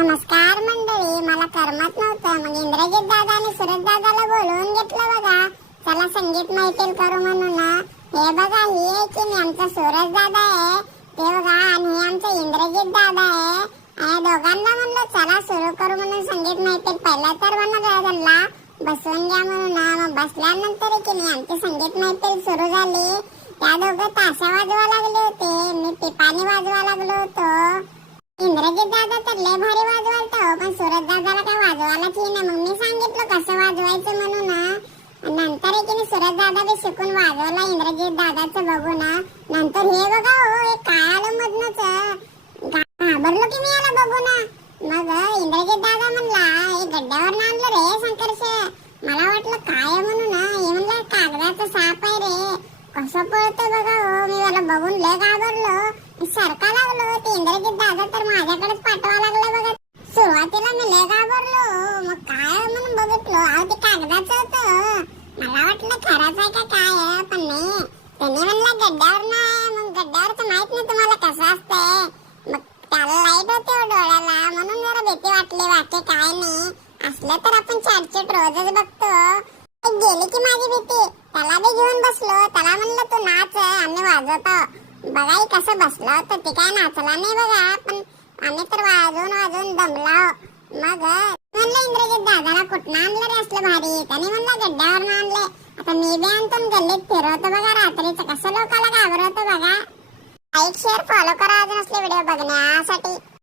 नमस्कार मंडळी, मला करमत नव्हतं मग इंद्रजित दादा आणि सुरज दादाला बोलवून घेतलं बघा. चला संगीत मैफिल करू म्हणून. हे बघा, ही आहे की मी आमचा सुरज दादा आहे ते बघा, आणि हे आमचं इंद्रजित दादा आहे. आणि दोघांना म्हणलं चला सुरू करू म्हणून संगीत मैफिल. पहिला तर म्हणलं त्यांना बसवून घ्या म्हणून. मग बसल्यानंतर की नाही आमची संगीत मैफिल सुरू झाली. त्या दोघं ताशा वाजवा लागले होते, मी पिपाणी वाजवा लागलो होतो. इंद्रजित दादा तर लय भारी वाजवालता हो, पण सुरज दादाला काय वाजवायलाच येईना. मग मी सांगितलं कसं वाजवायचं म्हणून. नंतर की सुरज दादा बी शिकून वाजवला इंद्रजित दादाचं बघून. नंतर हे बघा हो, हे काय आलं मधनच, घाबरलो की मी याला बघून. मग इंद्रजित दादा म्हणला हे गड्ड्यावर आणलं रे संकर्ष. मला वाटलं काय म्हणून. हे म्हणलं कागदाचं साप आहे रे. कसं पळतं बघा हो, मी याला बघून लय घाबरलो, सरका लागलो. ते इंद्रजित दादा तर माझ्याकडेच पाठवा लागला बघा. सुरुवातीला मी लय घाबरलो, मग काय म्हणून बघितलं, अहो ते कागदाचं होतं. मला वाटलं खरंच आहे का काय, पण नाही. त्याने म्हणलं गड्ड्यावर नाही. मग गड्ड्यावर तर माहित नाही तुम्हाला कसं असतंय. मग त्याला लाईट होते डोळ्याला म्हणून जरा भीती वाटली, बाकी काय नाही. असलं तर आपण चाटचीट रोजच बघतो. गेली की माझी भीती. त्याला बी घेऊन बसलो, त्याला म्हणलं तू नाच, आम्ही वाजवतो. बघा कसं बसला होता, ते काय नाचला नाही बघा, पण आम्ही तर वाजवून दमला. मग म्हणलं इंद्रजित दादाला कुठं आणलं रे असलं भारी. त्याने म्हणलं गड्ड्यावर आणले. आता मी बी आणतो गल्लीत फिरवतो बघा रात्रीचं, कसं लोकांना घाबरवतो बघा. लाईक शेअर फॉलो करा अजून असले व्हिडिओ बघण्यासाठी.